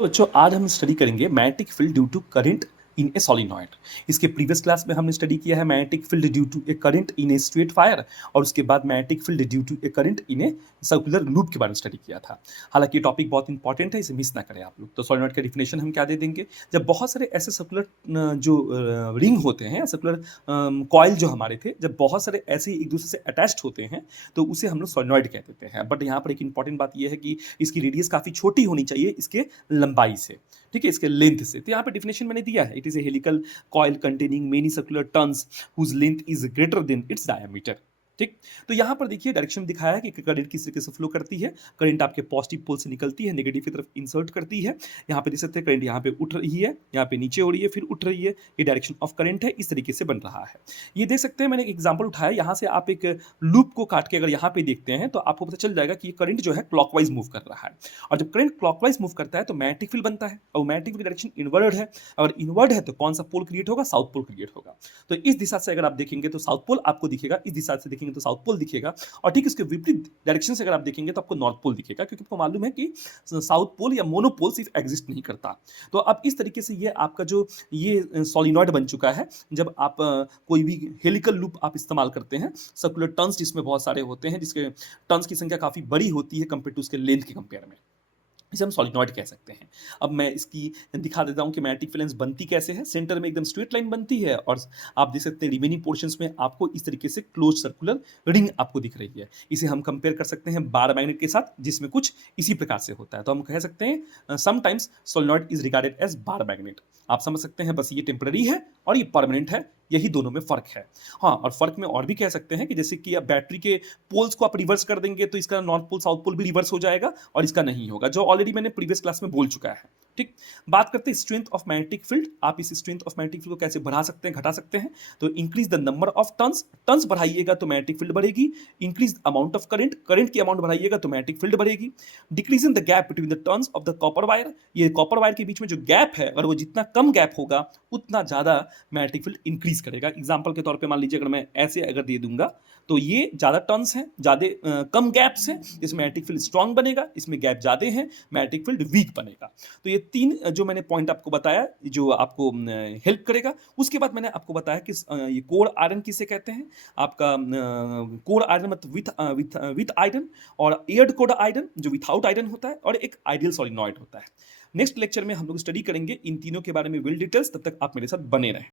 तो बच्चों आज हम स्टडी करेंगे magnetic field due to current in a solenoid. इसके प्रीवियस क्लास में हमने स्टडी किया है magnetic field due to a current in a straight wire और उसके बाद magnetic field due to a current in a circular loop के बारे में स्टडी किया था। हालांकि ये टॉपिक बहुत इंपॉर्टेंट है, इसे मिस ना करें आप लोग। तो सॉलिनॉइड का डिफिनेशन हम क्या दे देंगे, जब बहुत सारे ऐसे सर्कुलर जो रिंग होते हैं, सर्कुलर कॉइल जो हमारे थे, जब बहुत सारे ऐसे एक दूसरे से अटैच्ड होते हैं तो उसे हम लोग सॉलिनॉइड कह देते हैं। बट यहाँ पर एक इंपॉर्टेंट बात यह है कि इसकी रेडियस काफ़ी छोटी होनी चाहिए इसके लंबाई से, ठीक है, इसके लेंथ से। तो यहाँ पे डिफिनेशन मैंने दिया है, it is a helical coil containing many circular turns whose length is greater than its diameter. ठीक, तो यहाँ पर देखिए डायरेक्शन दिखाया है कि करंट किस तरीके से फ्लो करती है। करंट आपके पॉजिटिव पोल से निकलती है, नेगेटिव की तरफ इंसर्ट करती है। यहाँ पे देख सकते हैं करंट यहाँ पे उठ रही है, यहाँ पे नीचे हो रही है, फिर उठ रही है। ये डायरेक्शन ऑफ करंट है, इस तरीके से बन रहा है। ये देख सकते हैं, मैंने एक एग्जाम्पल उठाया, यहाँ से आप एक लूप को काट के अगर यहाँ पे देखते हैं तो आपको पता चल जाएगा कि ये करंट जो है क्लॉकवाइज मूव कर रहा है। और जब करंट क्लॉकवाइज मूव करता है तो मैग्नेटिक फील्ड बनता है, और मैग्नेटिक फील्ड डायरेक्शन इनवर्ड है। अगर इनवर्ड है तो कौन सा पोल क्रिएट होगा, साउथ पोल क्रिएट होगा। तो इस दिशा से अगर आप देखेंगे तो साउथ पोल आपको दिखेगा, इस दिशा से देखेंगे तो साउथ पोल दिखेगा, और ठीक इसके विपरीत डायरेक्शन से अगर आप देखेंगे तो आपको नॉर्थ पोल दिखेगा, क्योंकि आपको मालूम है कि साउथ पोल या मोनोपोल सिर्फ एग्जिस्ट नहीं करता। तो अब इस तरीके से ये आपका जो ये सॉलिनॉइड बन चुका है। जब आप कोई भी हेलिकल लूप आप इस्तेमाल करते हैं, सर्कुलर टर्न्स जिसमें बहुत सारे होते हैं, जिसके टर्न्स की संख्या काफ़ी बड़ी होती है कंपेयर टू उसके लेंथ के कंपेयर में, इसे हम सॉलिनॉइड कह सकते हैं। अब मैं इसकी दिखा देता हूँ कि मैग्नेटिक फील्ड बनती कैसे है। सेंटर में एकदम स्ट्रेट लाइन बनती है, और आप देख सकते हैं रिमेनिंग पोर्शंस में आपको इस तरीके से क्लोज सर्कुलर रिंग आपको दिख रही है। इसे हम कंपेयर कर सकते हैं बार मैग्नेट के साथ, जिसमें कुछ इसी प्रकार से होता है। तो हम कह सकते हैं sometimes solenoid is regarded as bar magnet. आप समझ सकते हैं, बस ये टेम्पररी है और ये परमानेंट है, यही दोनों में फर्क है। हाँ, और फर्क में और भी कह सकते हैं कि जैसे कि अब बैटरी के पोल्स को आप रिवर्स कर देंगे तो इसका नॉर्थ पोल साउथ पोल भी रिवर्स हो जाएगा और इसका नहीं होगा, जो ऑलरेडी मैंने प्रीवियस क्लास में बोल चुका है। ठीक, बात करते हैं स्ट्रेंथ ऑफ मैग्नेटिक फील्ड। आप इस स्ट्रेंथ ऑफ मैग्नेटिक फील्ड को कैसे बढ़ा सकते हैं, घटा सकते हैं। तो increase the number of turns, turns बढ़ाइएगा तो मैग्नेटिक फील्ड बढ़ेगी। Increase amount of current, current की अमाउंट बढ़ाइएगा तो मैग्नेटिक फील्ड बढ़ेगी। Decrease in the gap between the turns of the copper wire, ये कॉपर वायर के बीच में जो गैप है, अगर वो जितना कम गैप होगा उतना ज्यादा मैग्नेटिक फील्ड इंक्रीज करेगा। एग्जांपल के तौर पे मान लीजिए, अगर मैं ऐसे अगर दे दूंगा तो ये ज्यादा टर्न्स हैं, ज्यादा कम गैप्स हैं, इसमें मैग्नेटिक फील्ड स्ट्रांग बनेगा। इसमें गैप ज्यादा है, मैग्नेटिक फील्ड वीक बनेगा। तो ये तीन जो मैंने पॉइंट आपको बताया, जो आपको हेल्प करेगा। उसके बाद मैंने आपको बताया कि ये कोर आयरन किसे कहते हैं। आपका कोर आयरन मतलब विथ आयरन, और एयर्ड कोर आयरन जो विथआउट आयरन होता है, और एक आइडियल सॉलिनॉइड होता है। नेक्स्ट लेक्चर में हम लोग स्टडी करेंगे इन तीनों के बारे में विल डिटेल्स। तब तक आप मेरे साथ बने रहें।